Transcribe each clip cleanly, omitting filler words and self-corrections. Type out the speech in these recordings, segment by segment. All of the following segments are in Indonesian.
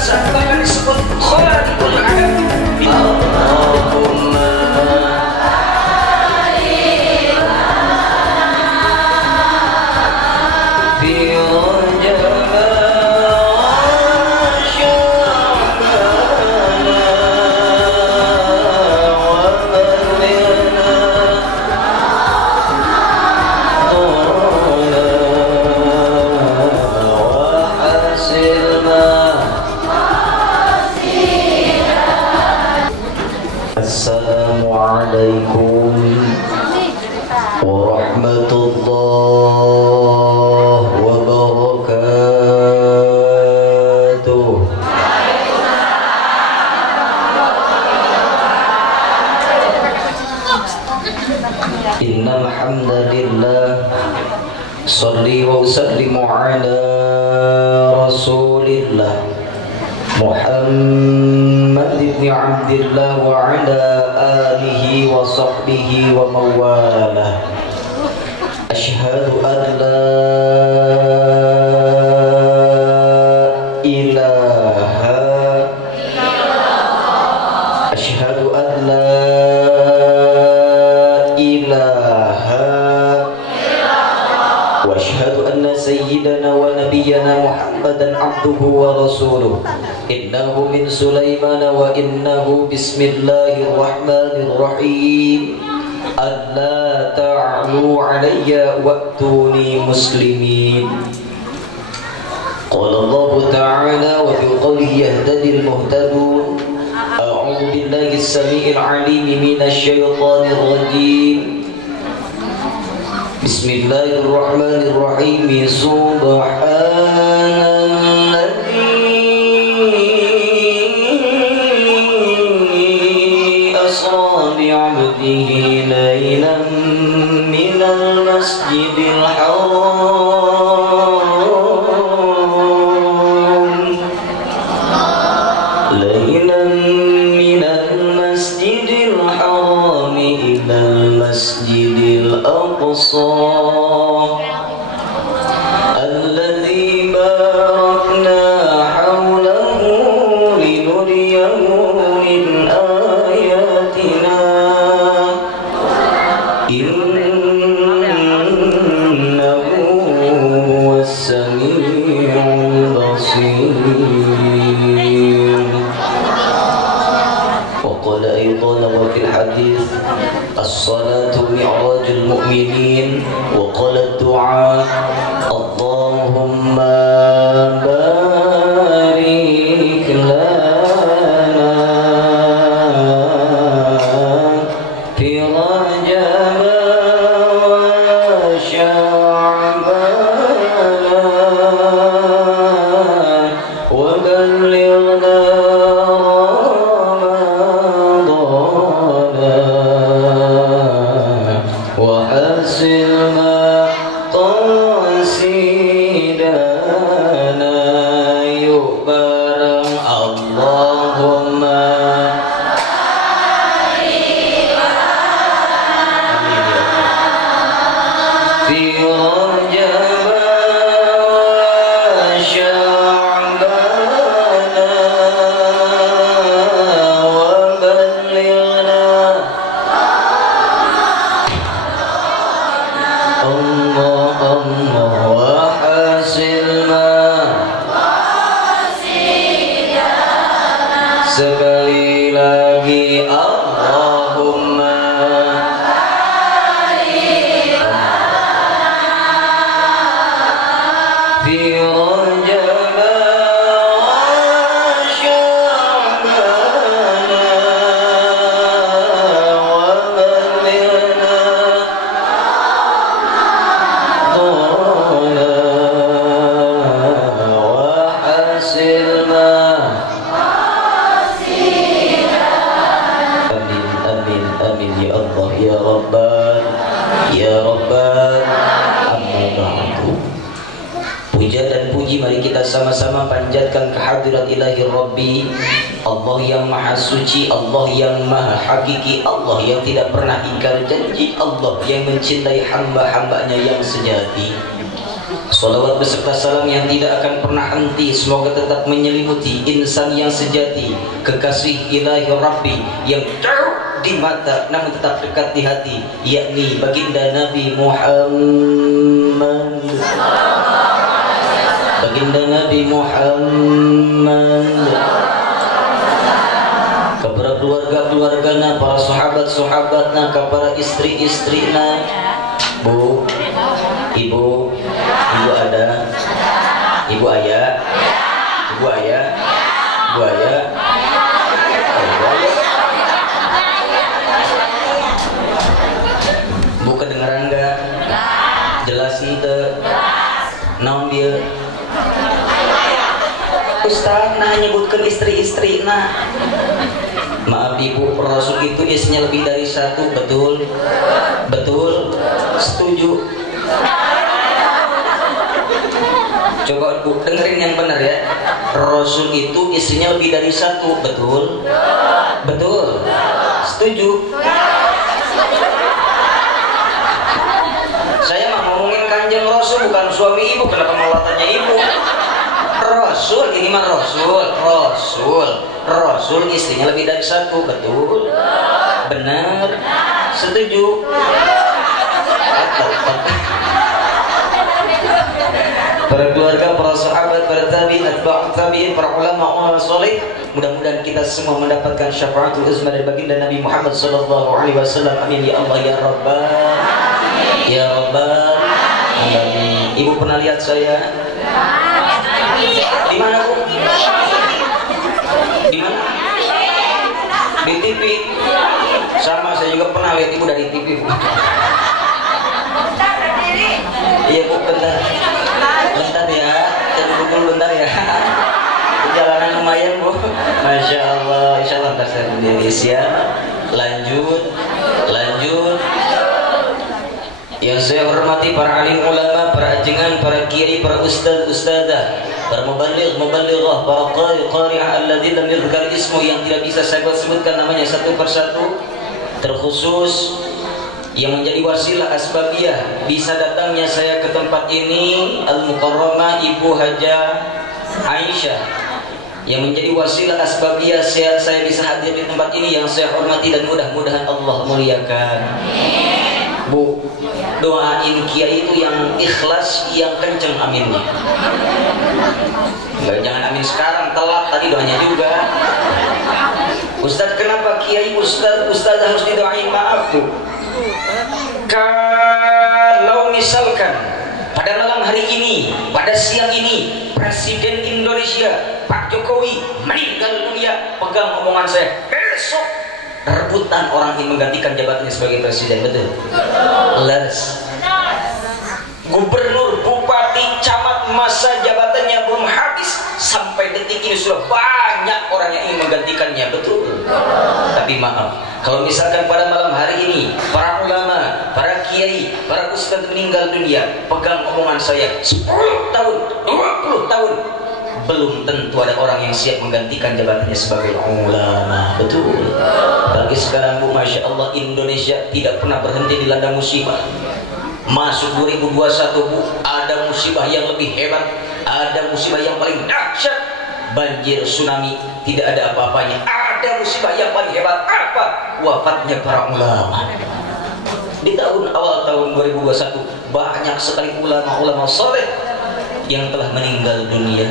biasa bahkan disebut Khaliqul Alamin. Allahumma Assalamualaikum warahmatullahi wabarakatuh. Innal hamdalillah shalli wa sallimu ala rasulillah Muhammad ibn Abdillah wa ala alihi wa sahbihi wa mawalah. Ashhadu an la ilaha Ashhadu an la ilaha wa ashhadu anna sayyidana wa nabiyyana Muhammadan abduhu wa rasuluh. Innahu min Sulaiman wa innahu bismillahirrahmanirrahim. Alla ta'lu alayya wa'tuni muslimin. Qala Allah ta'ala wa bi qawlihi yahtadil muhtadun. A'udzu billahi as-sami'il 'alim minasy syaithanir rajim. Bismillahirrahmanirrahim. Subhanalladzi بعبده ليلا من المسجد الحرام ليلا من المسجد الحرام إلى المسجد الأقصى الذي باركنا حوله لنريه من آياتنا إنه هو السميع البصير. وقال أيضا وفي الحديث الصلاة معراج المؤمنين. وقال الدعاء اللهم بارك لنا في رجب وشعبان وبلغنا رمضان وحسن قصيدنا يبارك اللهم في رجب وشعبان وبلغنا الله وحسن sekali lagi Allahumma fi rajab wa sya'ban wa ballghna wa hasilna. Amin ya Allah ya Rabbal ya Rabbal. Amma ba'du. Puja dan puji mari kita sama-sama panjatkan kehadirat ilahi Rabbi, Allah yang maha suci, Allah yang maha hakiki, Allah yang tidak pernah ingkar janji, Allah yang mencintai hamba-hambanya yang sejati. Salawat beserta salam yang tidak akan pernah henti semoga tetap menyelimuti insan yang sejati, kekasih ilahi Rabbi yang jauh di mata namun tetap dekat di hati, yakni baginda Nabi Muhammad. Baginda Nabi Muhammad, kepada keluarga-keluargana, para sahabat-sahabatna, kepada istri-istrina. Bu, ibu ada, ibu ayah, ibu ayah, ibu ayah, bu kedengeran enggak? Jelas ente? Naon dia? Ustaz nah nyebutkan istri-istri nah. Maaf ibu, Rasul itu isinya lebih dari satu, betul? Betul? Setuju? Coba bu dengerin yang benar ya. Rasul itu isinya lebih dari satu, betul? Betul? Setuju? Saya mau ngomongin Kanjeng Rasul bukan suami ibu, kenapa malah tanya ibu? Rasul ini mah Rasul istrinya lebih dari satu, betul? Benar? Setuju? Para keluarga, para sahabat, para tabi'in, atba'ut tabi'in, para ulama salih, mudah-mudahan kita semua mendapatkan syafaatul uzma dari baginda Nabi Muhammad sallallahu alaihi wasallam. Amin ya Allah ya Rabbal. Ya Rabbal. Amin. Ibu pernah lihat saya? Di mana bu? Di mana? Di TV. Sama saya juga pernah lihat ibu dari TV. Iya bu, bentar ya, tunggu bentar ya. Perjalanan lumayan bu. Masya Allah, insya Allah saya di Indonesia. Lanjut. Yang saya hormati para alim ulama, para ajengan, para kiai, para ustadzah, para mubalighah, para qari'ah alladzina lam yuzkar ismu, yang tidak bisa saya sebutkan namanya satu persatu, terkhusus yang menjadi wasilah asbabiyah bisa datangnya saya ke tempat ini, Al-Mukarramah Ibu Hajah Aisyah, yang menjadi wasilah asbabiyah saya bisa hadir di tempat ini, yang saya hormati dan mudah-mudahan Allah muliakan. Bu, doain kiai itu yang ikhlas, yang kenceng aminnya. Jangan amin sekarang, telat tadi doanya juga. Ustadz, kenapa kiai ustadz harus didoain? Maaf bu, kalau misalkan pada malam hari ini, pada siang ini, Presiden Indonesia Pak Jokowi meninggal dunia, pegang omongan saya, besok rebutan orang yang menggantikan jabatannya sebagai presiden, betul? Les. Gubernur, bupati, camat masa jabatannya belum habis, sampai detik ini sudah banyak orang yang ingin menggantikannya, betul? Tapi maaf, kalau misalkan pada malam hari ini para ulama, para kiai, para ustadz meninggal dunia, pegang omongan saya 10 tahun, 20 tahun, belum tentu ada orang yang siap menggantikan jabatannya sebagai ulama, betul? Bagi sekarang bu, Masya Allah, Indonesia tidak pernah berhenti dilanda musibah. Masuk 2021 bu, ada musibah yang lebih hebat, ada musibah yang paling dahsyat, banjir, tsunami, tidak ada apa-apanya. Ada musibah yang paling hebat, apa? Wafatnya para ulama. Di awal tahun 2021 banyak sekali ulama-ulama soleh yang telah meninggal dunia.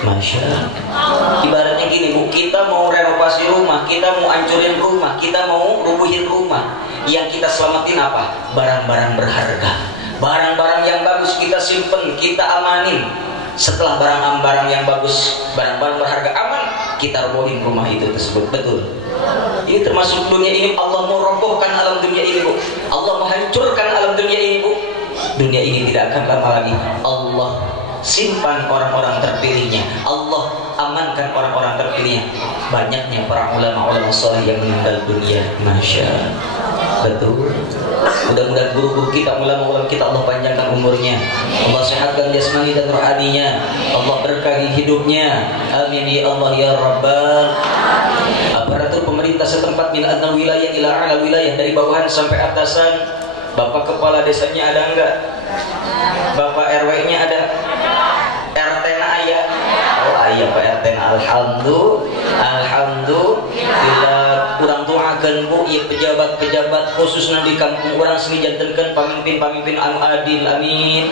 Masya Allah. Ibaratnya gini bu, kita mau renovasi rumah, kita mau hancurin rumah, kita mau rubuhin rumah, yang kita selamatin apa? Barang-barang berharga, barang-barang yang bagus kita simpen, kita amanin. Setelah barang-barang yang bagus, barang-barang berharga aman, kita robohin rumah itu tersebut, betul? Ini termasuk dunia ini. Allah mau robohkan alam dunia ini bu, Allah menghancurkan alam dunia ini bu. Dunia ini tidak akan lama lagi. Allah simpan orang-orang terpilihnya, Allah amankan orang-orang terpilihnya. Banyaknya para ulama-ulama saleh yang meninggal dunia. Masya Allah, betul. Mudah-mudahan guru-guru kita, ulama-ulama kita, Allah panjangkan umurnya, Allah sehatkan jasmani dan rohaninya, Allah berkahi hidupnya. Amin ya Allah ya Rabbal. Aparatur pemerintah setempat min adnal wilayah ila ala wilayah, dari bawahan sampai atasan. Bapak kepala desanya ada enggak? Bapak RW-nya ada? RT-na aya? Oh aya Pak RT-na. Alhamdulillah. Urang doakeun Bu ieu pejabat-pejabat khususna di kampung urang sini jantenkeun pamimpin-pamimpin anu adil, amin.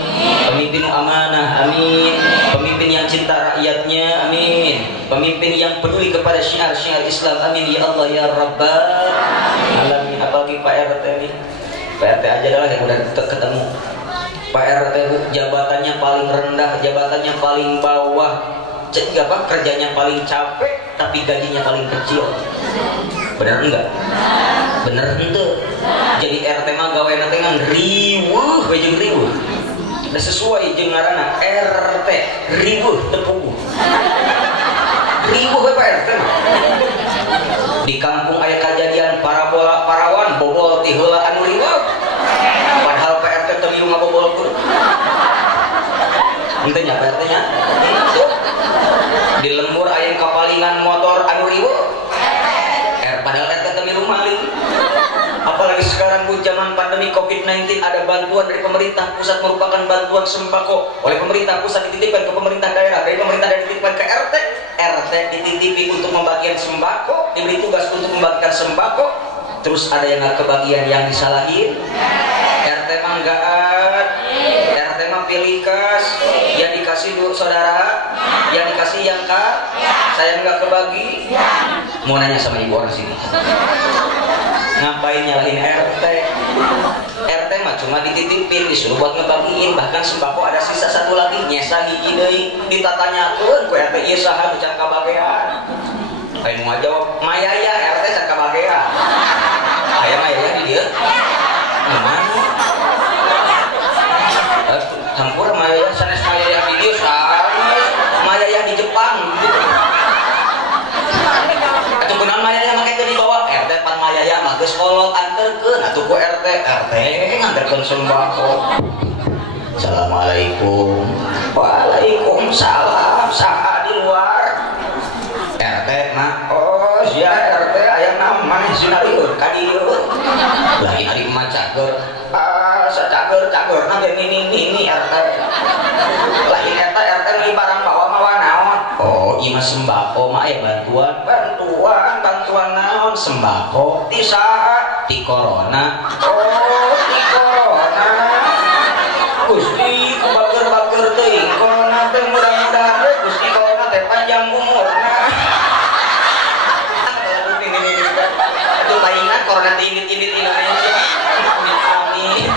Pemimpin amanah, amin. Pemimpin yang cinta rakyatnya, amin. Pemimpin yang peduli kepada syiar-syiar Islam, amin ya Allah ya Rabbal alamin. Apalagi Pak RT nih. Pak RT aja dah yang udah ketemu. Pak RT jabatannya paling rendah, jabatannya paling bawah. Kerjanya paling capek tapi gajinya paling kecil. Benar enggak? Bener ente. Jadi RT mah gaweana teh ngan riweuh we jeung riweuh. Da sesuai jeung ngaranna RT, riweuh teu puguh. Riweuh we Pak RT. Di kampung aya kajadian parawan bobol ti heula anu riweuh. Padahal Pak RT teu milu ngabobolkeun. Henteu nya Pak RT nya. Di lembur aya kapalingan motor anu riweuh. Padahal RT teu milu maling. Apalagi sekarang Bu zaman pandemi Covid-19 ada bantuan dari pemerintah pusat merupakan bantuan sembako oleh pemerintah pusat dititipkan ke pemerintah daerah, dari pemerintah daerah dititipkan ke RT, RT dititipi untuk membagikan sembako, diberi tugas untuk membagikan sembako, terus ada yang nggak kebagian yang disalahin. RT mah nggak RT mah pilih kas, yang dikasih dulu saudara, yang dikasih yang kak, saya nggak kebagi. Mau nanya sama ibu orang sini, ngapain nyalahin RT? RT mah cuma dititipin, disuruh buat ngebagiin, bahkan sembako ada sisa satu lagi, nyesa hiji deui, ditatanyakeun ku RT ieu saha can kabagean. Aya nu ngajawab, "Mayaya RT can kabagean." Aya mayaya di dieu? Mana? Campur mayaya sanes mayaya di dieu sanes, mayaya di Jepang gitu. Atuh kunaon mayaya make teu dibawa RT pan mayaya mah geus kolot anterkeun atuh ku RT nganterkeun sembako. Assalamualaikum. Waalaikumsalam. Saha di luar? RT mah. Oh sia RT aya nama sinarieur ka dieu. Lain ari mah cager. Sacager-cagerna ge nini RT. Lain eta RT beli barang bawa mawa naon? Oh ieu mah sembako mah aya bantuan naon sembako ti saha? Ti corona. Oh ti corona. Gusti kebager-bager teuing corona teh mudah-mudahan we Gusti corona teh panjang umurna. Aduh palingan corona teh indit-indit Indonesia. Amin.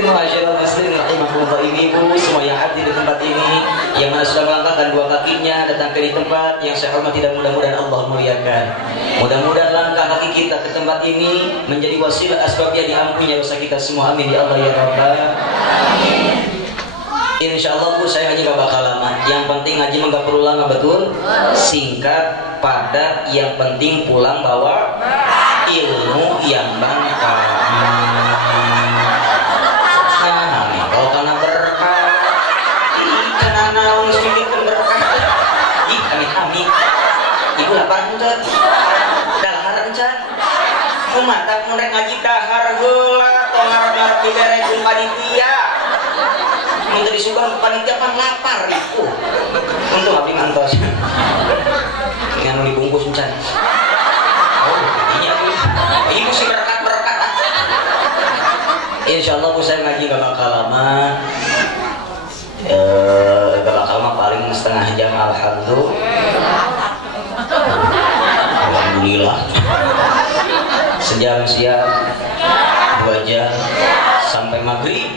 Masyaallah muslim rahimahullah, ibu semua yang hadir di tempat ini, yang mana sudah melangkahkan dua kakinya datang ke tempat yang saya hormati dan mudah-mudahan Allah muliakan. Mudah-mudahan langkah kaki kita ke tempat ini menjadi wasilah asbabnya diampuni dosa kita semua, amin ya Allah ya Rabbal. Insyaallah Bu, saya ngaji gak bakal lama. Yang penting ngaji mah gak perlu lama, betul? Singkat, padat, yang penting pulang bawa ilmu yang manfaat. Karena berkah, karena naon sedikit berkah. Ih, kami, ibu lapar henteu? Dahar encan. Kumaha mun rek ngaji dahar heula, tong ngarep diberekeun panitia. Mun teu disugan panitia pan lapar itu. Untung abdi mantos. Yang dibungkus encan. Oh, iya. Ibu sih berkat. Insyaallah Bu, saya ngaji gak bakal lama. Gak bakal lama, paling setengah jam. Alhamdulillah. Sejam siap, 2 jam sampai maghrib.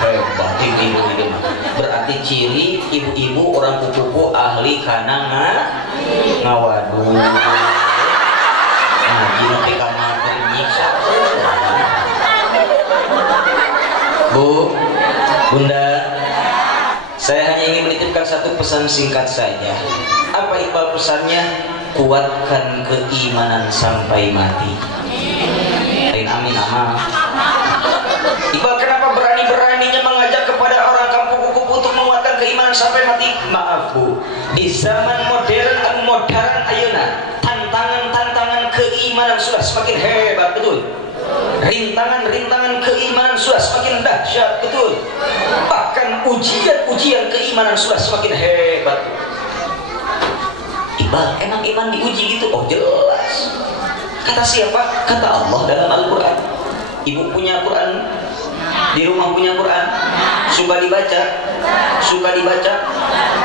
Hebat ibu ini. Berarti ciri ibu-ibu orang pupu ahli kana ngawadu. Ngaji nanti kamar nyiksa. Bu, Bunda, saya hanya ingin menitipkan satu pesan singkat saja. Apa Iqbal pesannya? Kuatkan keimanan sampai mati. Amin amin. Iqbal kenapa berani-beraninya mengajak kepada orang kampung kupu untuk menguatkan keimanan sampai mati? Maaf Bu, di zaman modern ayeuna tantangan keimanan sudah semakin hebat, betul? Rintangan-rintangan keimanan sudah semakin dahsyat, betul. Bahkan ujian-ujian keimanan sudah semakin hebat. Iqbal, emang iman diuji gitu? Oh jelas. Kata siapa? Kata Allah dalam Al-Quran. Ibu punya Quran? Di rumah punya Quran? Suka dibaca? Suka dibaca?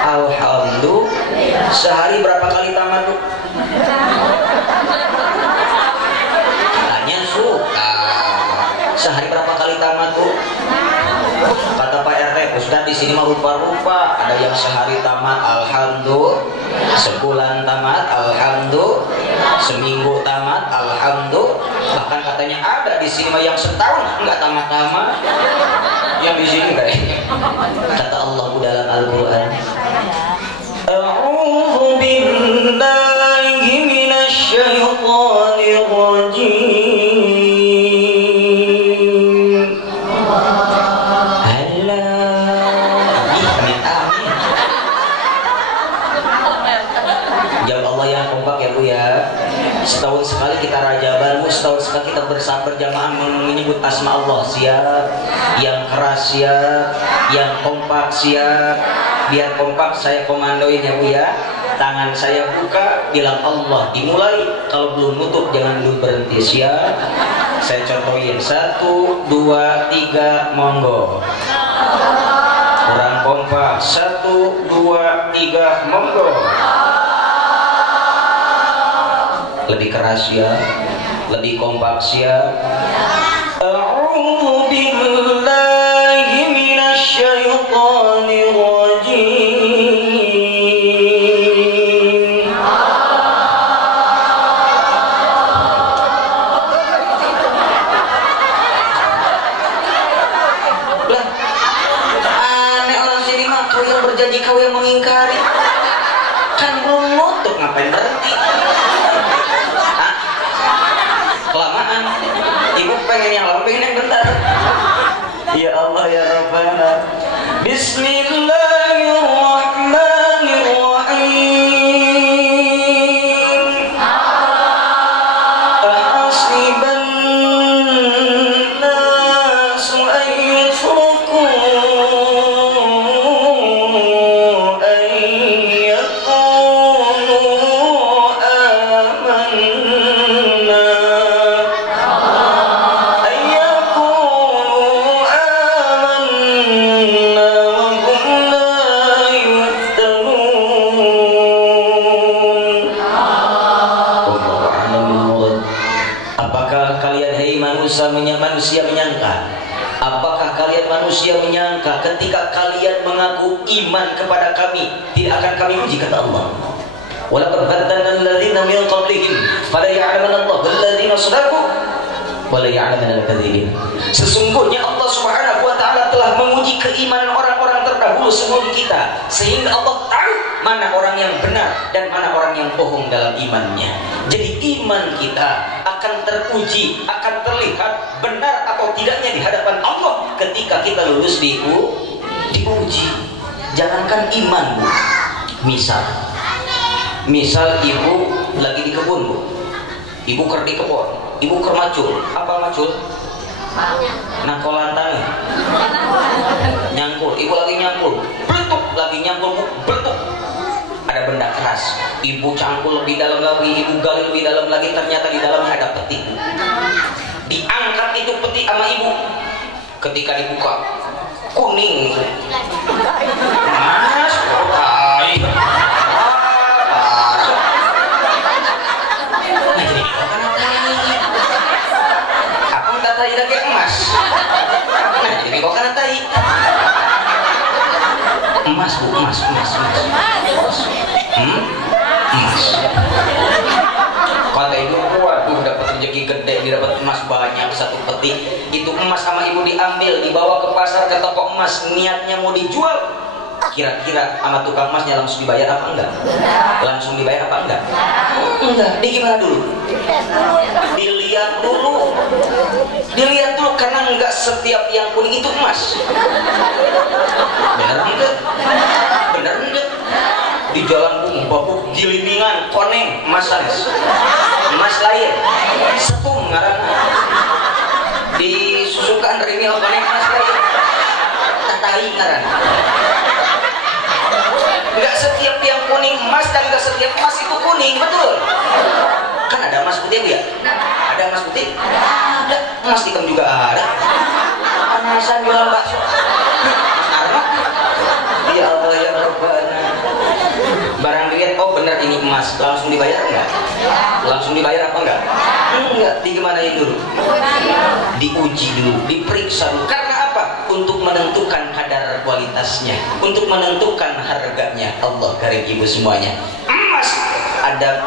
Alhamdulillah. Sehari berapa kali tamat tuh? Katanya suka. Sehari berapa kali tamat tuh? Kata Pak RT, Ustaz di sini mah rupa-rupa. Ada yang sehari tamat, alhamdulillah. Sebulan tamat, alhamdulillah. Seminggu tamat, alhamdulillah. Bahkan katanya ada di sini mah yang setahun nggak tamat-tamat. Yang di sini enggak. Kata Allah dalam Al-Quran, A'udzu billahi minasy syaithanir rajim. Jawab Allah yang kompak ya Bu ya. Setahun sekali kita rajaban, setahun sekali kita berjamaah menyebut asma Allah. Siap, yang keras siap, yang kompak siap. Biar kompak saya komandoin ya Bu ya. Tangan saya buka, bilang Allah, dimulai. Kalau belum nutup jangan dulu berhenti. Siap. Saya contohin 1, 2, 3, monggo. Kurang kompak. 1, 2, 3, monggo. Lebih keras ya, lebih kompak ya. A'udzu billahi minasy syaithanir rajim. Lah, aneh orang sini mah, kau yang berjanji kau yang mengingkari. Kan belum nutup ngapain berhenti? Kelamaan, ibu pengen yang lama, pengen yang bentar. Ya Allah ya Rabbana. Bismillahirrahmanirrahim. Ahasiban nasu an yutruku an yaqulu amanna. Manusia menyangka, apakah kalian manusia menyangka ketika kalian mengaku iman kepada kami tidak akan kami uji, kata Allah. Walaqad fatanna alladziina min qablihim fala ya'lamanna Allahu alladziina shadaqu wa la ya'lamanna al-kadzibin. Sesungguhnya Allah Subhanahu wa taala telah menguji keimanan orang-orang terdahulu sebelum kita, sehingga Allah tahu mana orang yang benar dan mana orang yang bohong dalam imannya. Jadi iman kita akan teruji, akan terlihat benar atau tidaknya di hadapan Allah ketika kita lulus diuji. Jangankan iman Bu, misal ibu lagi di kebun Bu, ibu ker di kebun, ibu ker macul. Apa macul? Nakolantang nyangkul, ibu lagi nyangkul, beletuk, lagi nyangkul Bu, beletuk. Ada benda keras, ibu cangkul lebih dalam lagi, ibu gali lebih dalam lagi, ternyata di dalamnya ada peti. Diangkat itu peti sama ibu, ketika dibuka kuning. Mas, hai. Aku minta tai lagi emas. Nah, jadi kok karena tai. Emas Bu, emas. Emas. Kata ibu, waduh dapat rezeki gede, dapat emas banyak, satu peti. Itu emas sama ibu diambil, dibawa ke pasar, ke toko emas, niatnya mau dijual. Kira-kira sama tukang emasnya langsung dibayar apa enggak? Langsung dibayar apa enggak? Enggak. Dia gimana dulu? Dilihat dulu, karena enggak setiap yang kuning itu emas. Benar enggak? Di jalan babuk gilimingan koneng emas lain, sepung ngarana. disusukan rimil konek emas lagi tatai ngaran. Enggak setiap yang kuning emas dan enggak setiap emas itu kuning, betul? Kan ada emas putih ya? Ada emas putih? Ada. Emas hitam juga ada. Panasan jual bakso. Ya Allah ya Rabbana. Barang dilihat, oh benar ini emas, langsung dibayar enggak? Langsung dibayar apa enggak? Enggak, digimanain dulu? Diuji dulu, diperiksa dulu. Karena apa? Untuk menentukan kadar kualitasnya, untuk menentukan harganya. Allah karim ibu semuanya. Emas ada,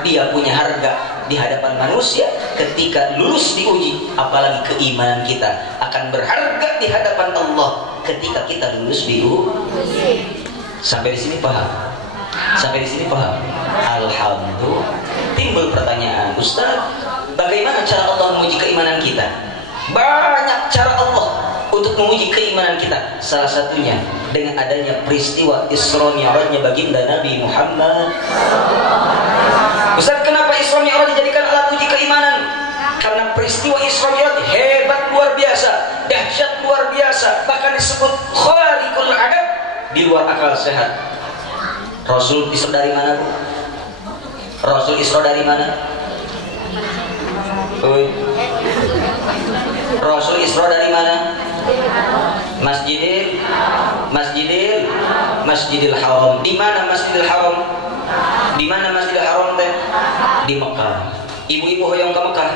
dia punya harga di hadapan manusia ketika lulus diuji, apalagi keimanan kita akan berharga di hadapan Allah ketika kita lulus diuji. Sampai di sini paham? Sampai di sini paham? Alhamdulillah. Timbul pertanyaan, Ustaz, bagaimana cara Allah menguji keimanan kita? Banyak cara Allah untuk menguji keimanan kita. Salah satunya dengan adanya peristiwa Isra Mi'rajnya baginda Nabi Muhammad. Ustaz, kenapa Isra Mi'raj dijadikan alat uji keimanan? Karena peristiwa Isra Mi'raj hebat luar biasa, dahsyat luar biasa, bahkan disebut khariqul 'adad, di luar akal sehat. Rasul Isra dari mana, Bu? Rasul Isra dari mana? Rasul Isra dari mana? Masjidil Haram. Di mana Masjidil Haram? Di mana Masjidil Haram teh? Di Mekah. Ibu-ibu hoyong ke Mekah?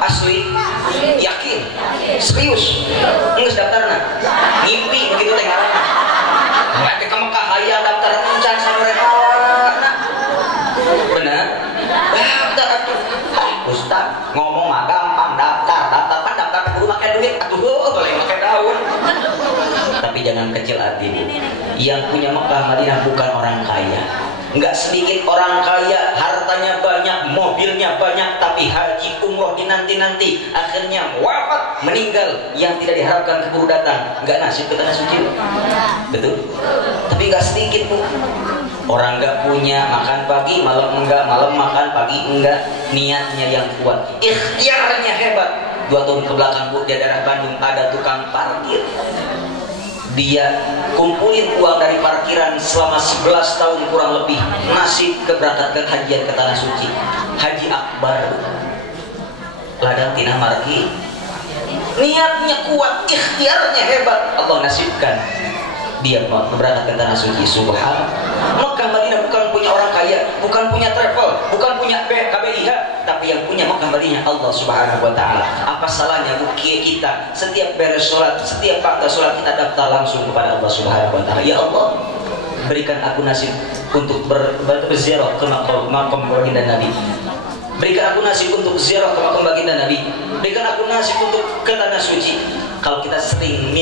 Asli? Yakin? Serius? Nges daftarna? Ngimpi begitu teh ngaranna. Nggak ke Mekah aya daftar encan sabareta. Benar? Daftar atuh. Ustaz, ngomong mah gampang, daftar kan daftar kudu make duit, atuh boleh make daun. Tapi jangan kecil hati. Yang punya Mekah Madinah bukan orang kaya. Enggak sedikit orang kaya, hartanya banyak, mobilnya banyak, tapi haji umroh dinanti-nanti, akhirnya wafat, meninggal, yang tidak diharapkan keburu datang, enggak nasib ke tanah suci. Betul? Tapi enggak sedikit, Bu. Orang enggak punya, makan pagi, malam enggak, malam makan, pagi enggak, niatnya yang kuat, ikhtiarnya hebat. 2 tahun ke belakang, Bu, di daerah Bandung ada tukang parkir. Dia kumpulin uang dari parkiran selama 11 tahun kurang lebih, nasib keberangkatan hajian ke tanah suci, haji akbar, ladang tina margi. Niatnya kuat, ikhtiarnya hebat, Allah nasibkan dia berangkat ke tanah suci. Subhanallah. Mekah Madinah bukan punya orang kaya, bukan punya travel, bukan punya KBIH, tapi yang punya Mekah Madinah Allah Subhanahu wa taala. Apa salahnya kita setiap beres sholat, setiap fakta sholat kita daftar langsung kepada Allah Subhanahu wa taala. Ya Allah, berikan aku nasib untuk berziarah ke makam baginda Nabi. Berikan aku nasib untuk ziarah ke makam baginda Nabi. Berikan aku nasib untuk ke tanah suci. Kalau kita sering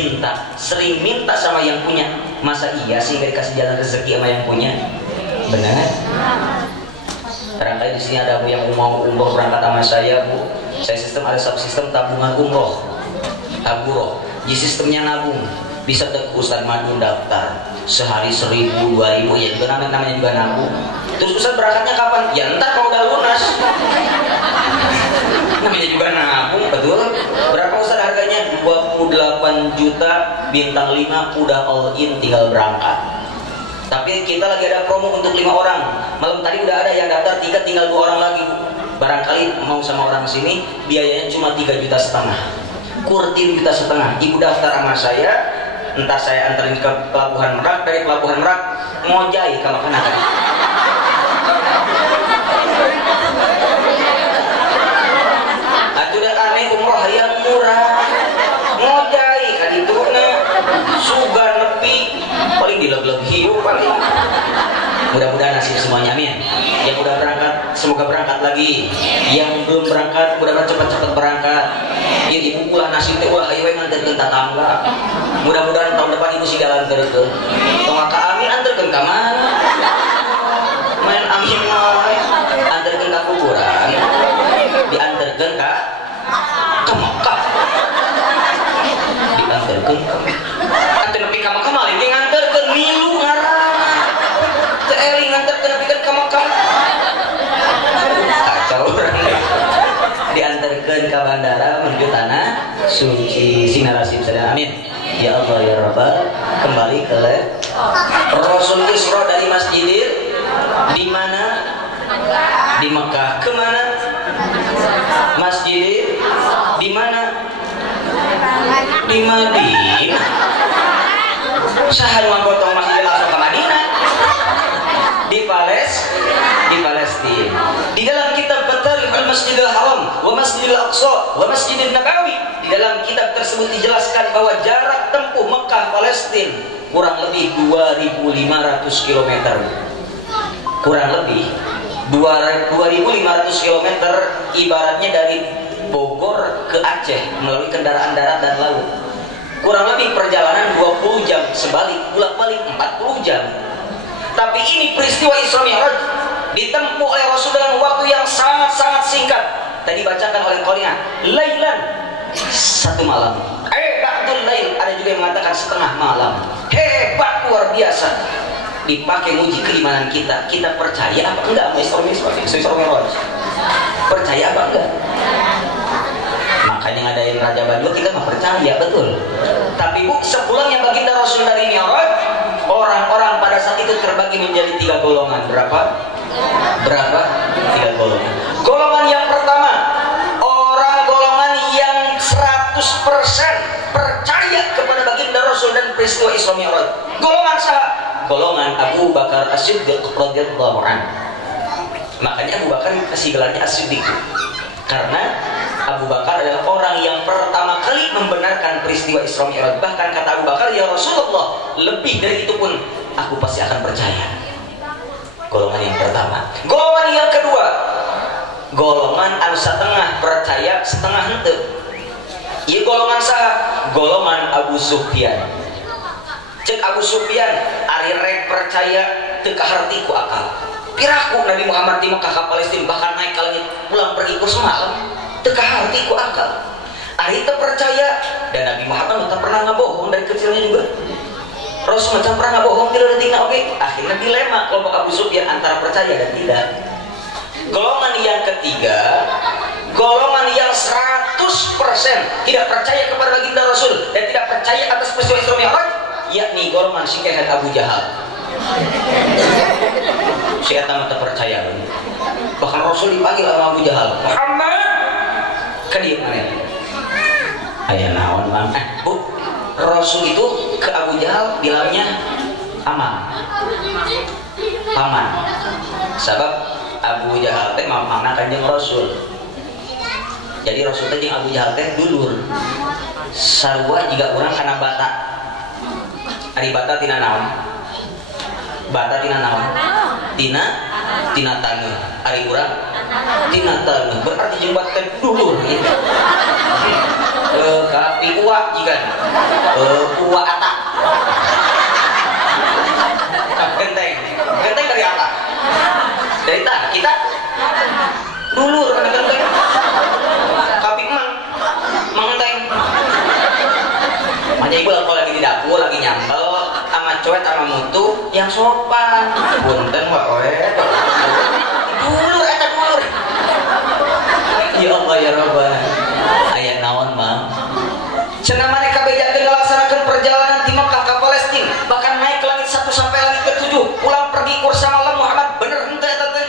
minta sama yang punya, masa iya sih nggak dikasih jalan rezeki sama yang punya? Benar? Barangkali di sini ada Bu yang mau umroh berangkat sama saya, Bu. Saya ada subsistem tabungan umroh, taburoh. Di sistemnya nabung, bisa ke Ustaz Madun daftar sehari 1.000, 2.000, ya juga namanya juga nabung. Terus Ustaz berangkatnya kapan? Ya entar kalau udah lunas. Namanya juga nabung, betul? Berapa Ustaz harganya? 28 juta, bintang 5, udah all in, tinggal berangkat. Tapi kita lagi ada promo untuk 5 orang. Malam tadi udah ada yang daftar 3, tinggal 2 orang lagi. Barangkali mau sama orang sini, biayanya cuma 3,5 juta. Kurtin 1,5 juta. Ibu daftar sama saya, entar saya anterin ke Pelabuhan Merak, dari Pelabuhan Merak ngojai ke makanan tadi. Udah aneh umroh yang murah, ngojai kadituna, sugan nepi, paling dileg-leg hiu paling. Mudah-mudahan nasib semuanya, amin. Yang udah berangkat, semoga berangkat lagi. Yang belum berangkat, mudah-mudahan cepat-cepat berangkat. Ibu ulah nasib teh ulah ayo nganterkeun tatangga. Mudah-mudahan tahun depan ibu sigalan terkeun. Tong ka amin anterkeun ka mana? Main amin wae. Anterkeun ka kuburan. Dianterkeun ka Mekah. Dianterkeun ka Mekah. Nepi ka Mekah mah ini nganterkeun milu ngaranna. Teu eling nganterkeun nepi ka Mekah. Kacau urang. Dianterkeun ka bandara menuju tanah suci sinarasib sedang amin. Ya Allah ya Rabbal, kembali ke Rasul Isra dari Masjidil di mana? Di Mekah. Kemana? Masjidil di mana? Di Madinah. Sahan menggotong Masjidil Aqsa ke Madinah. Di Palestina. Di dalam kitab Tarikh al-Masjidil Haram wa Masjidil Aqsa wa Masjidil Nabawi, di dalam kitab tersebut dijelaskan bahwa jarak tempuh Mekah Palestina kurang lebih 2.500 km. Kurang lebih 2.500 km, ibaratnya dari Bogor ke Aceh melalui kendaraan darat dan laut. Kurang lebih perjalanan 20 jam, sebalik bolak-balik 40 jam. Tapi ini peristiwa Isra Mi'raj ditempuh oleh Rasul dengan waktu yang sangat-sangat singkat. Tadi bacakan oleh Qari'ah, lailan, satu malam. Ba'dul lail, ada juga yang mengatakan setengah malam. Hebat, luar biasa. Dipakai uji keimanan kita. Kita percaya apa enggak sama Isra Mi'raj? Percaya apa enggak? Makanya ngadain Raja Bandung kita nggak percaya, betul. Tapi Bu, sepulangnya baginda Rasul dari Mi'raj, orang-orang pada saat itu terbagi menjadi 3 golongan. Berapa? 3 golongan. Golongan yang pertama, orang golongan yang 100% percaya kepada baginda Rasul dan peristiwa Isra Mi'raj. Golongan sah, golongan Abu Bakar As-Siddiq radhiyallahu anhu. Makanya Abu Bakar kasih gelarnya As-Siddiq, karena Abu Bakar adalah orang yang pertama kali membenarkan peristiwa Isra Mi'raj. Bahkan kata Abu Bakar, ya Rasulullah, lebih dari itu pun aku pasti akan percaya. Golongan yang pertama. Golongan yang kedua, golongan anu setengah percaya setengah henteu. Ieu golongan saha? Golongan Abu Sufyan. Cek Abu Sufyan, ari rek percaya teu kaharti ku akal. Piraku Nabi Muhammad di Mekah ka Palestina, bahkan naik ke langit pulang pergi ku semalam, teu kaharti ku akal. Ari teu percaya, dan Nabi Muhammad teu pernah ngabohong dari kecilnya juga. Rasul macam pernah ngabohong tidak detikna oke. Akhirnya dilema kelompok Abu Sufyan antara percaya dan tidak. Golongan yang ketiga, golongan yang 100% tidak percaya kepada baginda Rasul dan tidak percaya atas peristiwa Isra Mi'raj, yakni golongan singkehan Abu Jahal. Si eta mah percaya. Bahkan Rasul dipanggil sama Abu Jahal, Muhammad, ka dieu mana? Aya naon, Mang? Bu, Rasul itu ke Abu Jahal bilangnya aman, paman. Sebab Abu Jahal teh mamana kanjeng Rasul. Jadi Rasul teh jeung Abu Jahal teh dulur. Sarua jiga urang kana bata. Ari bata tina naon? Bata tina naon? Tina taneuh. Ari urang tina taneuh. Berarti jeung bata teh dulur gitu. Kapi uak jiga. Uak atak. Genteng dari atak. Dari tanah kita dulur ada genteng. Kapi mangenteng. Makanya ibu kalau lagi di dapur lagi nyambel sama cowet sama mutu yang sopan. Punten wa oe. Dulur eta dulur. Ya Allah ya Rabbana. Aya naon, Mang? Cenah maneh kabejakeun ngalaksanakeun perjalanan di Mekah ke Palestina, bahkan naik ke langit 1 sampai langit ke-7, pulang pergi kursa malam Muhammad, bener henteu eta teh?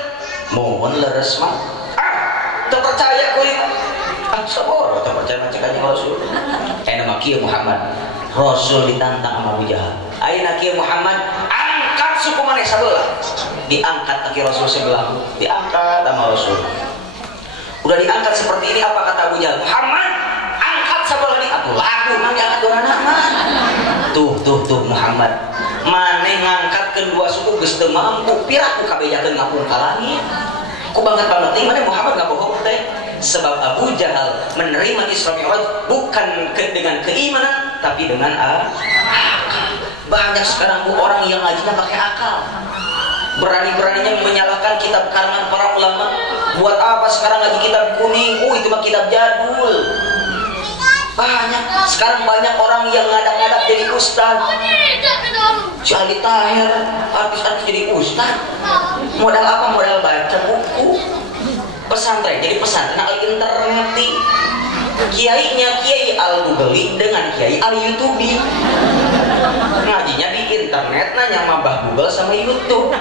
Mohon leres mah. Teu percaya kulit. Saboro teu percaya mah cek kanjeng Rasul. Nama kieu Muhammad. Rasul ditantang sama Abu Jahal. Ayeuna kieu Muhammad, angkat suku maneh sabelah. Diangkat kaki Rasul sebelah, diangkat sama Rasul. Udah diangkat seperti ini, apa kata Abu Jahal? Muhammad, angkat sebelah ini. Aku laku mang diangkat dua anak mah. Tuh Muhammad. Maneh ngangkat kedua suku geus teu mampu, piraku kabejakeun ngapung ka langit. Ku banget teh maneh Muhammad enggak bohong teh. Sebab Abu Jahal menerima Isra Mi'raj bukan dengan keimanan, tapi dengan akal. Banyak sekarang orang yang ngajinya pakai akal. Berani-beraninya menyalahkan kitab karangan para ulama. Buat apa sekarang lagi kitab kuning? Itu mah kitab jadul. Sekarang banyak orang yang ngadak-ngadak jadi ustaz. Si Ali Tahir artis-artis jadi ustaz. Modal apa? Modal baca buku. Pesantren jadi pesantren al internet. Kiainya Kiai Al-Google dengan Kiai Al-YouTube. Ngajinya di internet, nanya sama Mbah Google sama YouTube.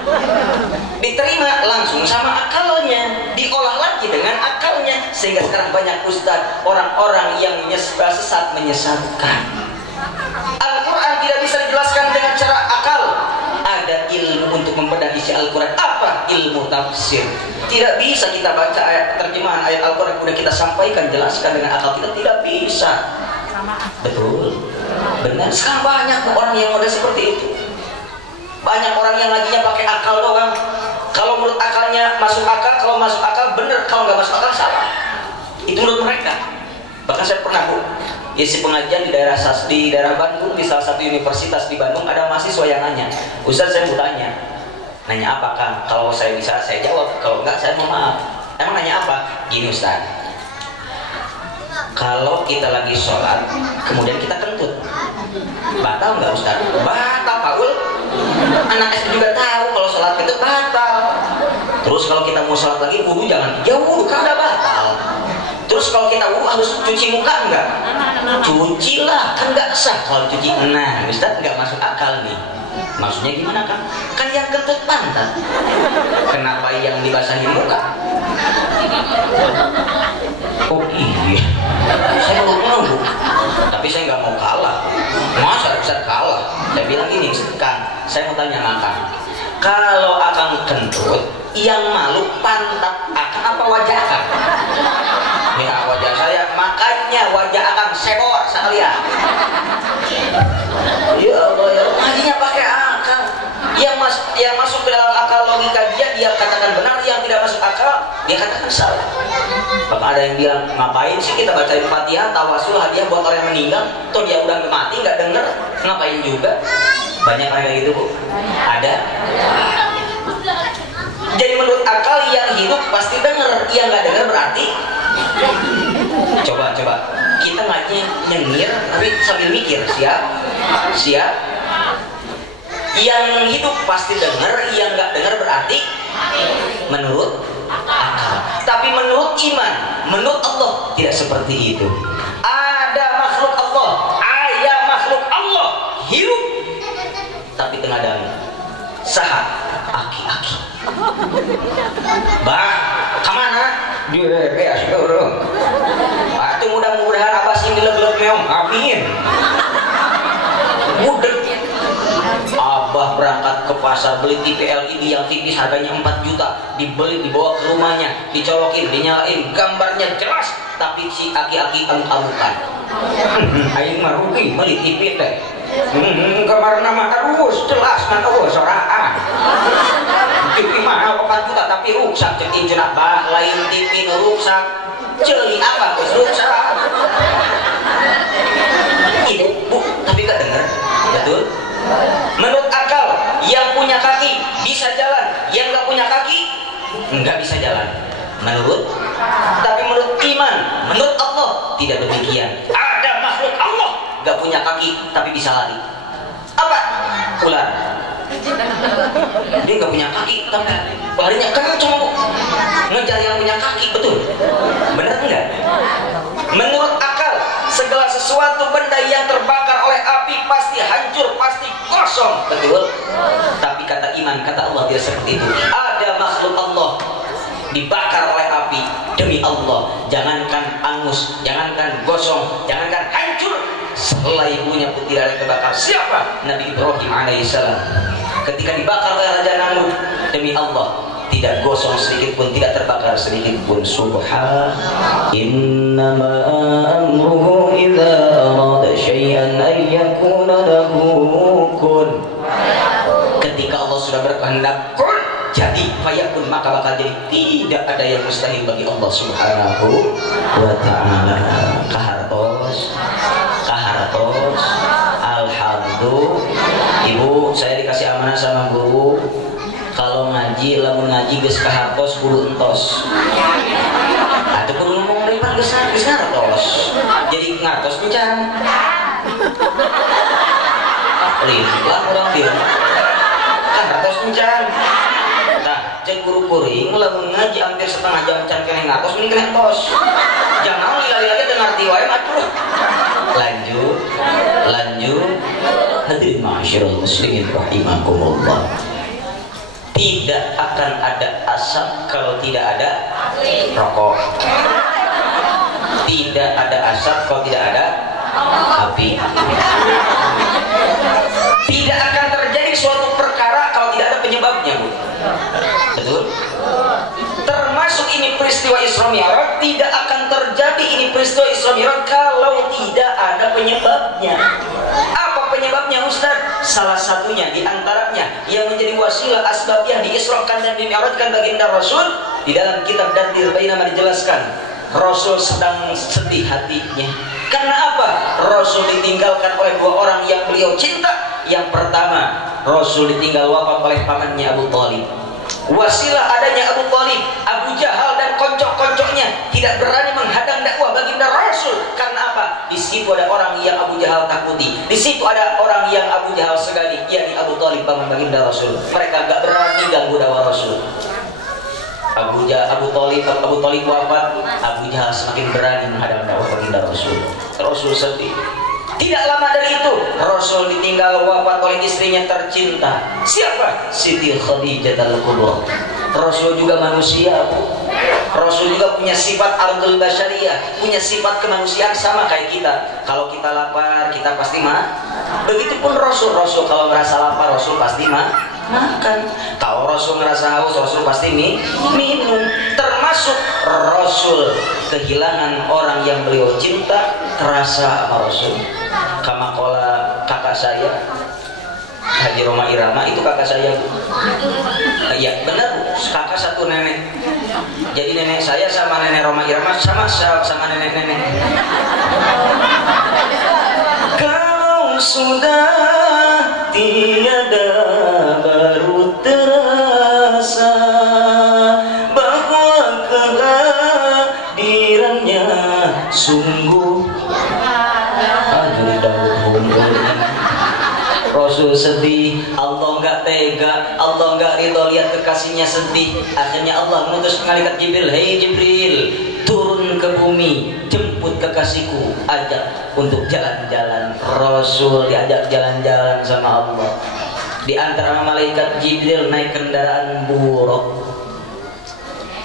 Diterima langsung sama akalnya, diolah lagi dengan akalnya. Sehingga sekarang banyak ustadz, orang-orang yang sesat menyesatkan. Al-Quran tidak bisa dijelaskan dengan cara akal. Ada ilmu untuk membedah isi Al-Quran. Apa? Ilmu tafsir. Tidak bisa kita baca ayat terjemahan ayat Al-Quran kemudian kita sampaikan, jelaskan dengan akal kita, tidak bisa. Betul, benar. Sekarang banyak orang yang model seperti itu. Banyak orang yang ngajinya pakai akal doang. Kalau menurut akalnya masuk akal, kalau masuk akal benar, kalau nggak masuk akal salah. Itu menurut mereka. Bahkan saya pernah isi pengajian di daerah Bandung, di salah satu universitas di Bandung, ada mahasiswa yang nanya, Ustaz saya mau tanya. Nanya apa Kang? Kalau saya bisa saya jawab, kalau enggak saya mau maaf. Emang nanya apa? Gini Ustaz, kalau kita lagi sholat kemudian kita kentut, batal nggak Ustaz? Batal Paul. Anak SD juga tahu kalau sholat itu batal. Terus kalau kita mau sholat lagi wudu jangan jauh, kan udah batal. Terus kalau kita wudu harus cuci muka enggak? Cucilah, kan nggak sah kalau cuci. Nah Ustaz nggak masuk akal nih. Maksudnya gimana Kang? Kan yang kentut pantat, kenapa yang dibasahi muka? Oh iya, saya baru menunggu, tapi saya nggak mau kalah. Masa bisa kalah? Saya bilang gini, Kang, saya mau tanya Kang, kalau Akang kentut, yang malu pantat Akang apa wajah Akang? Ya wajah saya, makanya wajah Akang sebor sekalian. Ya Allah, ya ngajinya pakai akal. Yang masuk ke dalam akal logika dia katakan benar, yang tidak masuk akal dia katakan salah. Maka ada yang bilang, ngapain sih kita bacain Fatihah, tawasul, hadiah buat orang yang meninggal, toh dia udah mati nggak denger, ngapain juga? Banyak kayak gitu Bu. Ada. Jadi menurut akal yang hidup pasti denger, yang nggak denger berarti. Coba kita ngaji nyengir tapi sambil mikir, siap. Yang hidup pasti dengar, yang nggak dengar berarti menurut akal. Tapi menurut iman, menurut Allah tidak seperti itu. Ada makhluk Allah, ayah makhluk Allah hidup, tapi tengah dalam sahat aki-aki. Bah, kemana? Dia sekarang. Itu mudah-mudahan apa sih dileg-leg meong, amin. Mudah. Abah berangkat ke pasar beli TV LED yang tipis harganya 4 juta, dibeli, dibawa ke rumahnya, dicolokin, dinyalain, gambarnya jelas, tapi si aki-aki amuk-amukan. Aing mah rugi beli TV teh. Gambar nama terus jelas kan soraan. TV mahal 4 juta tapi rusak, cekin cenah bah lain TV rusak. Ceuli apa geus rusak. Ini Bu, tapi gak denger. Betul? Menurut akal, yang punya kaki bisa jalan, yang nggak punya kaki nggak bisa jalan. Tapi menurut iman, menurut Allah tidak demikian. Ada makhluk Allah nggak punya kaki tapi bisa lari. Apa? Ular. Dia nggak punya kaki tapi larinya kencang Bu. Ngejar yang punya kaki, betul? Benar enggak? Menurut akal, segala sesuatu benda yang terbakar oleh api pasti hancur, pasti kosong, betul? Tapi kata iman, kata Allah tidak seperti itu. Ada makhluk Allah dibakar oleh api demi Allah. Jangankan angus, jangankan gosong, jangankan hancur, selai ibunya pun tidak ada kebakar. Siapa? Nabi Ibrahim alaihissalam. Ketika dibakar oleh Raja Namrud, demi Allah tidak gosong sedikit pun, tidak terbakar sedikit pun. Subhan innama amruhu idza arada syai'an ay yakuna lahu kun. Ketika Allah sudah berkehendak kun, jadi fayakun, maka bakal jadi. Tidak ada yang mustahil bagi Allah Subhanahu wa ta'ala. Kahartos alhamdulillah. Ibu, saya dikasih amanah sama guru, kalau ngaji, lamun ngaji geus kahartos kudu entos. Atuh kudu ngomong deui pan geus ngartos. Jadi ngartos encan. Lihat urang dia. Kahartos encan. Nah, cek guru kuring lamun ngaji hampir setengah jam can kene ngatos mending kena tos. Jangan lagi dengar tiwae atuh. Lanjut. Hadirin ma'asyiral muslimin rahimakumullah. Tidak akan ada asap kalau tidak ada rokok. Tidak ada asap kalau tidak ada api. Tidak akan terjadi suatu perkara kalau tidak ada penyebabnya, Bu. Betul? Termasuk ini peristiwa Isra Mi'raj, tidak akan terjadi ini peristiwa Isra Mi'raj kalau tidak ada penyebabnya. Apa penyebabnya, Ustaz? Salah satunya di antaranya yang menjadi wasilah asbabiyah diisrakan dan dimi'rajkan baginda Rasul, di dalam kitab Dardir Bainama dijelaskan Rasul sedang sedih hatinya. Karena apa? Rasul ditinggalkan oleh dua orang yang beliau cinta. Yang pertama, Rasul ditinggal wafat oleh pamannya Abu Thalib. Wasilah adanya Abu Thalib, Abu Jahal dan koncok-koncoknya tidak berani menghadang dakwah baginda Rasul. Karena apa? Di situ ada orang yang Abu Jahal takuti. Di situ ada orang yang Abu Jahal segani, yakni Abu Thalib paman baginda Rasul. Mereka gak berani ganggu dakwah Rasul. Abu Thalib wafat, Abu Jahal semakin berani menghadang dakwah baginda Rasul. Rasul sedih. Tidak lama dari itu Rasul ditinggal wafat oleh istrinya tercinta. Siapa? Siti Khadijah al-Kubra. Rasul juga manusia, Bu. Rasul juga punya sifat ardul basyariyah, punya sifat kemanusiaan sama kayak kita. Kalau kita lapar, kita pasti Begitupun Rasul kalau merasa lapar, Rasul pasti makan. Kalau Rasul merasa haus, Rasul pasti minum. Termasuk Rasul kehilangan orang yang beliau cinta, terasa sama Rasul. Kamakola kakak saya Haji Roma Irama, itu kakak saya, Bu. Iya benar, Bu. Kakak satu nenek. Jadi nenek saya sama nenek Roma Irama sama nenek-nenek. Kalau sudah tiada baru terasa bahwa kehadirannya sungguh. Rasul sedih, Allah nggak tega, Allah nggak ridho lihat kekasihnya sedih. Akhirnya Allah mengutus malaikat Jibril, hei Jibril, turun ke bumi, jemput kekasihku, ajak untuk jalan-jalan. Rasul diajak jalan-jalan sama Allah. Di antara malaikat Jibril naik kendaraan buruk.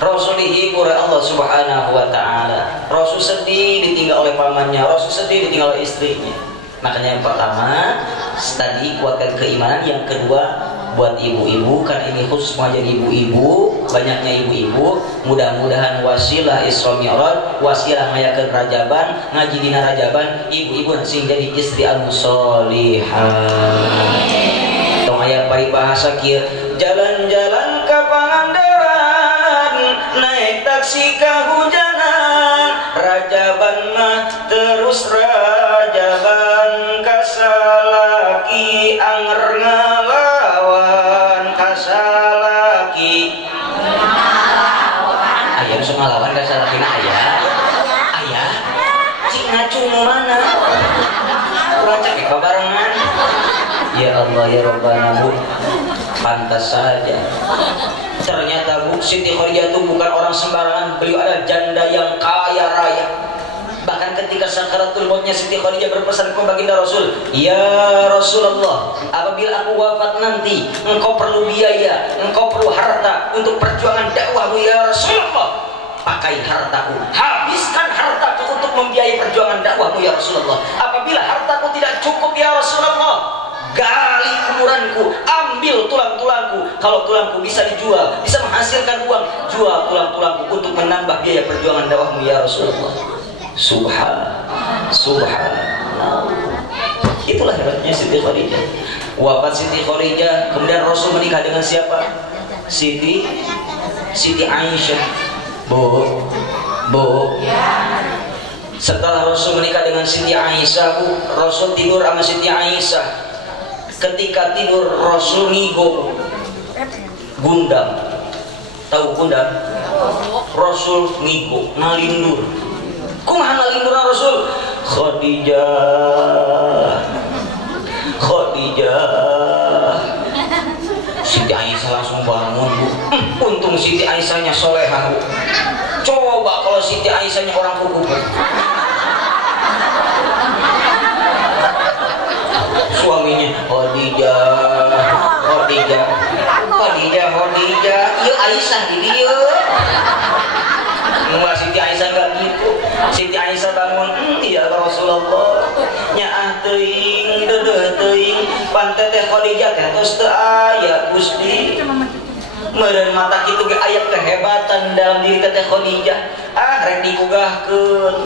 Rasul dihibur oleh Allah Subhanahu wa Ta'ala. Rasul sedih ditinggal oleh pamannya, Rasul sedih ditinggal oleh istrinya. Makanya yang pertama tadi kuatkan keimanan, yang kedua buat ibu-ibu, karena ini khusus mengajar ibu-ibu, banyaknya ibu-ibu, mudah-mudahan wasilah Isra Mi'raj, wasilah ngayakeun rajaban, ngaji dina rajaban, ibu-ibu sing jadi istri anu sholihah. Tong aya paribahasa kieu, jalan-jalan ka Pangandaran, naik taksi kahujanan, rajaban mah terus rajaban kasalaki anger ngalawan kasalaki ayam sok ngalawan kasalaki na ayah cik ngacung mana kurang cek barengan. Ya Allah ya Rabbana, Bu, pantas saja ternyata, Bu, Siti Khadijah itu bukan orang sembarangan. Beliau adalah janda yang kaya raya. Bahkan ketika sakaratul mautnya Siti Khadijah berpesan kepada baginda Rasul, ya Rasulullah, apabila aku wafat nanti, engkau perlu biaya, engkau perlu harta untuk perjuangan dakwahmu ya Rasulullah. Pakai hartaku, habiskan hartaku untuk membiayai perjuangan dakwahmu ya Rasulullah. Apabila hartaku tidak cukup ya Rasulullah, gali kuburanku, ambil tulang-tulangku. Kalau tulangku bisa dijual, bisa menghasilkan uang, jual tulang-tulangku untuk menambah biaya perjuangan dakwahmu ya Rasulullah. Subhanallah. Itulah hebatnya Siti Khadijah. Wafat Siti Khadijah, kemudian Rasul menikah dengan siapa? Siti Aisyah. Bu. Setelah Rasul menikah dengan Siti Aisyah, Bu, Rasul tidur sama Siti Aisyah. Ketika tidur Rasul ngigo gundam. Tahu gundam? Rasul ngigo, ngalindur. Kumaha ngalindur Rasul? Khadijah. Siti Aisyah langsung bangun, Bu. Untung Siti Aisyahnya solehah. Coba kalau Siti Aisyahnya orang kuku. Suaminya Khadijah, iya Aisyah di dia. Enggak, Siti Aisyah enggak gitu. Siti Aisyah bangun, iya Rasulullah. Nyaah teuing, deudeuh teuing, pante teh Khadijah teh tos teu aya Gusti. Meureun mata kitu ge aya kehebatan dalam diri teh Khadijah. Rek digugahkeun,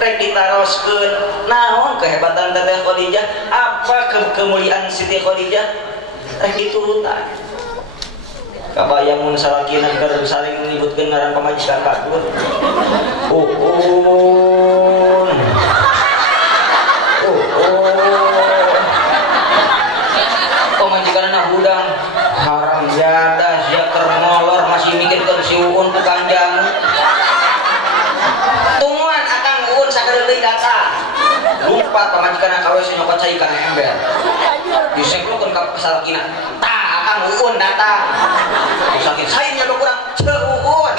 rek ditaroskeun. Naon kehebatan teh Khadijah? Apa kemuliaan Siti Khadijah? Rek diturutan. Kabayang mun salakina keur saling nyebutkeun ngaran pamajikan kadur. Pamajikanna hudang haram jadah sia keur ngolor masih mikirkeun si Uun tukang jamu. Tungguan akang Uun sakeureun deui datang. Lumpat pamajikanna ka WC nyokot cai kana ember. Diseplukeun ka salakina. Uun datang sakit sayangnya lo kurang Uun.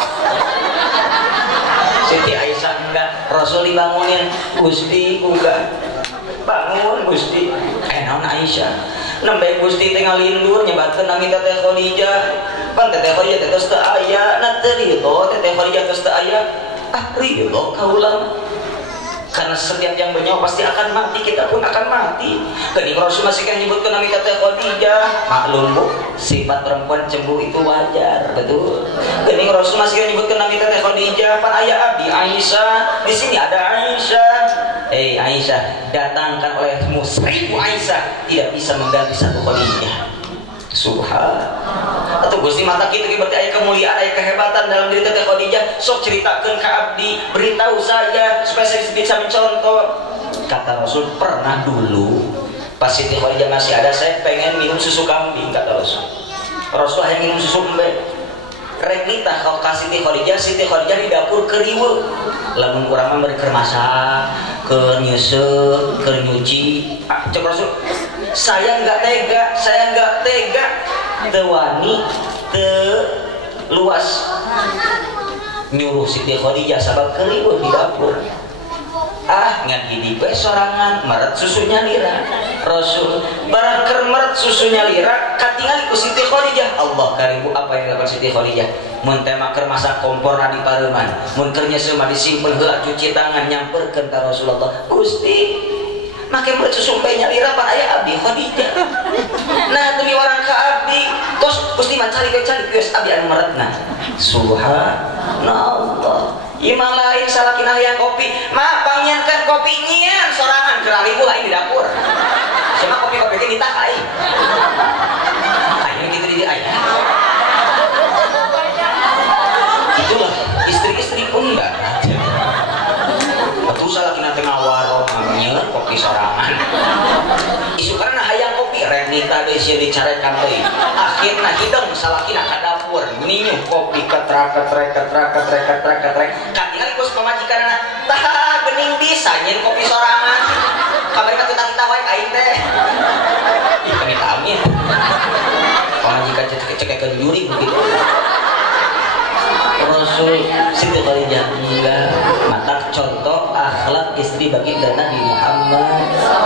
Siti Aisyah enggak, Rasul dibangunin, Gusti uga bangun Gusti. Naon Aisyah nembe Gusti tinggal lindur nyebatkeun nami teh Khadijah. Pan teh Khadijah teh geus teu aya, na teu ridho teh Khadijah geus teu aya. Ridho kaulah. Karena setiap yang bernyawa pasti akan mati, kita pun akan mati. Kening Rasul masih kan nyebutkan nami teh Khadijah. Maklum Bu, sifat perempuan cemburu itu wajar, betul. Kening Rasul masih kan nyebutkan nami teh Khadijah. Pan aya abdi Aisyah, di sini ada Aisyah. Aisyah, datangkan olehmu 1000 Aisyah tidak bisa mengganti satu Khadijah. Subhanallah. Atau Gusti mata kita berarti aya kemuliaan, aya kehebatan dalam diri teh Khadijah. Sok ceritakeun ka abdi, beritahu saya supaya saya bisa mencontoh. Kata Rasul, pernah dulu pas Siti Khadijah masih ada, saya pengen minum susu kambing, kata Rasul. Rasul hanya minum susu embe. Rek nitah kalau ka Siti Khadijah di dapur keriweuh. Lamun urang mah keur masak, keur nyeuseut, keur nyuci. Cek Rasul, saya nggak tega, tewani, luas nyuruh Siti Khadijah sabab keriweuh di dapur. Ngan hidup sorangan meret susunya lira. Rasul barang keur meret susunya lira katingali ku Siti Khadijah. Allah karibu apa yang dilakukan Siti Khadijah. Mun teh mah keur masak kompor di pareuman, mun keur nyeuseum mah disimpen heula cuci tangan nyamperkeun ka Rasulullah. Gusti make meret susu bae nyalira pan aya abdi Khadijah. Nah demi orang ka abdi tos Gusti mah cari geus abdi anu meretna. Subhanallah. Imam lain salakina yang kopi, mah pangnyiankan kopi nyian sorangan keur ribu lain di dapur. Cuma kopi-kopi ge ditah ai. Ayo gitu di aya. Itulah istri-istri pun enggak. Atuh salakina teh ngawaro nyieun kopi sorangan. Isu karena hayang kopi rek nikah deui sia dicarekan deui. Akhirna hidung salakina ka dapur ninyuh kopi ketrek katingali ku pamajikanna tah geuning bisa nyeun kopi sorangan. Kamari ka kita wae aing teh. Ih kami amin. Pamajikan cek-cekekeun juri begitu. Rasul Siti Khadijah enggak. Mata contoh akhlak istri baginda Nabi Muhammad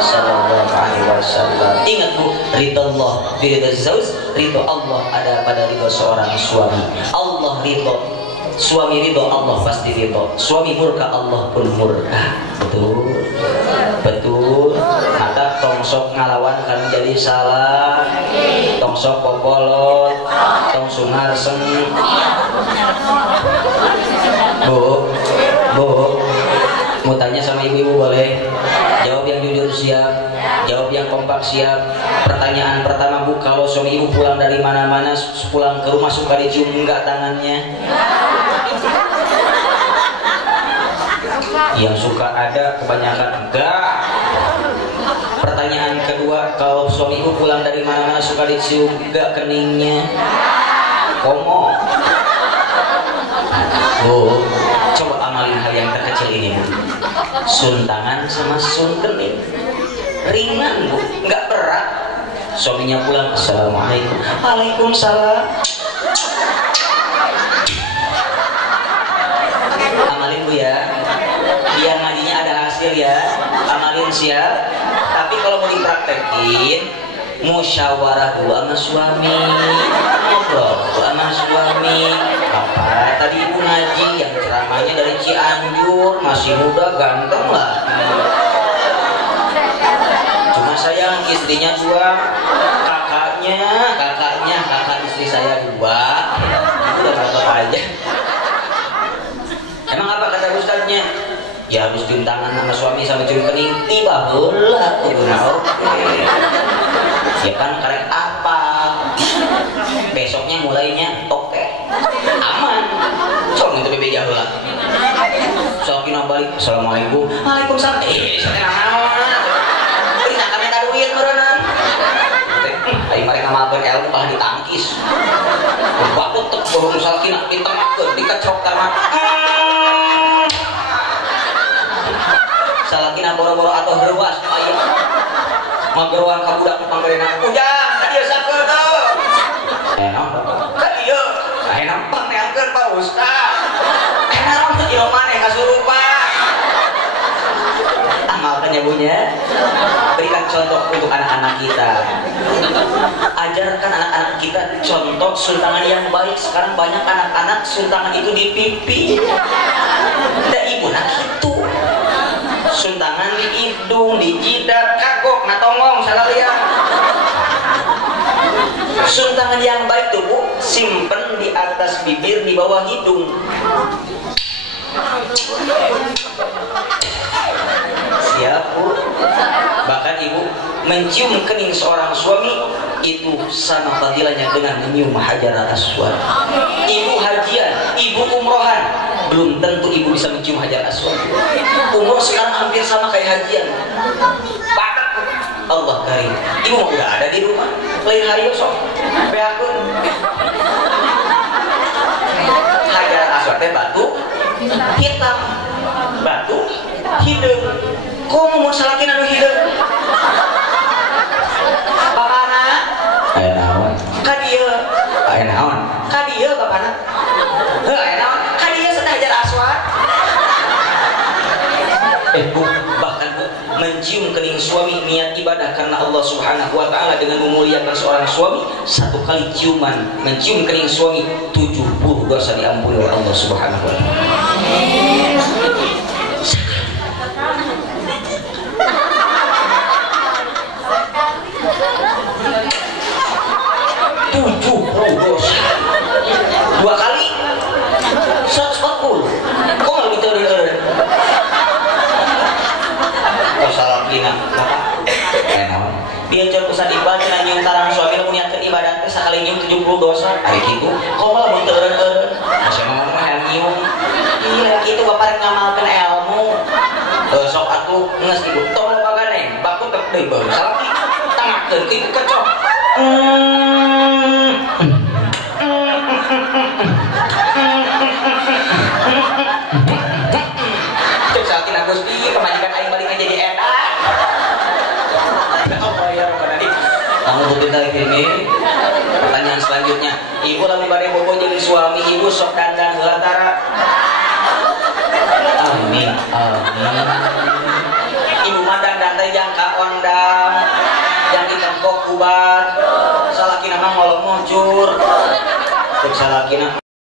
sallallahu alaihi wasallam. Ingat Bu, ridha Allah biridha zauj, ridha Allah ada pada ridha seorang suami. Allah ridha, suami ridha Allah pasti ridha. Suami murka Allah pun murka. Betul. Mata tongsok ngalawan kan jadi salah. Tongsok popolot, tong sungarseng. Bu, mau tanya sama ibu-ibu boleh? Jawab yang jujur siap, jawab yang kompak siap. Pertanyaan pertama Bu, kalau suami ibu pulang dari mana-mana, pulang ke rumah suka dicium enggak tangannya? Yang suka ada, kebanyakan enggak. Pertanyaan kedua, kalau suami ibu pulang dari mana-mana suka dicium enggak keningnya? Komo. Bu, coba amalin hal yang terkecil ini Bu. Sun tangan sama sun kening. Ringan Bu, nggak berat. Suaminya pulang, assalamualaikum. Waalaikumsalam. pun siap. Tapi kalau mau dipraktekin, musyawarah dua sama suami, ngobrol dua sama suami. Bapak tadi ibu ngaji yang ceramahnya dari Cianjur, masih muda ganteng lah. Cuma sayang istrinya dua, kakak istri saya dua, itu udah berapa aja. Emang apa kata ustadznya? Ya habis cium tangan sama suami sama cium kening tiba heula ya kan karek apa besoknya mulainya oke aman sok itu bebe heula sok kina balik assalamualaikum waalaikumsalam saya naon kami tak duit meureunna ai mereka ngamalkeun ilmu palah ditangkis waktu tek burung salkina ditemakeun dikecok karena salakina boro-boro atau herwas aya mageroan ka budak panggeuna ujang ka dieu sakeun enak ka dieu enak panteangkeun Pak Ustaz enak mah ieu maneh kasurupan amalkan ya bunya berikan contoh untuk anak-anak kita ajarkan anak-anak kita contoh sultangan yang baik. Sekarang banyak anak-anak sultangan itu di pipi dan ibu nak itu suntangan di hidung, di jidat, kagok, natongong, salah lihat. Suntangan yang baik tuh bu, simpen di atas bibir, di bawah hidung. Siap bu. Bahkan ibu mencium kening seorang suami itu sama fadilahnya dengan menyium hajar aswad. Ibu hajian, ibu umrohan, belum tentu ibu bisa mencium hajar aswad. Umroh sekarang hampir sama kayak hajian. Bakat Allah karim. Ibu mau udah ada di rumah. Lain hari sok. Beakun. Hajar aswad teh batu hitam, batu hidung. Kok mau salakin anu hidung? Bapana? Aya naon? Ka dieu. Aya naon? Ka dieu bapana. Heuh aya naon? Ka dieu cenah hajar aswad. Bu, bahkan bu, mencium kening suami niat ibadah karena Allah Subhanahu wa taala dengan memuliakan seorang suami, satu kali ciuman mencium kening suami 70 dosa diampuni oleh Allah Subhanahu wa taala. Dua kali 140 kok nggak gitu salah kina dia jauh pusat ibadah dan yang tarang suami lu niatkan ibadah teh sakali nyium 70 dosa hari gitu kok malah beuteureun masih ngomong mah nyium iya gitu bapak ngamalkeun ilmu sok atuh geus ibu tong bagane baku teh deui baru salah tangahkeun kitu kecok cek sakin aku sedih kemajikan aing balik jadi enak Allah ya Rabbana. Kamu butuh kali ini pertanyaan selanjutnya ibu lami badai bobo jadi suami ibu sok dandan helatara amin amin ibu mah dandan teh jangka ondang yang ditempok kubat salakina mah ngolong mujur cek salakina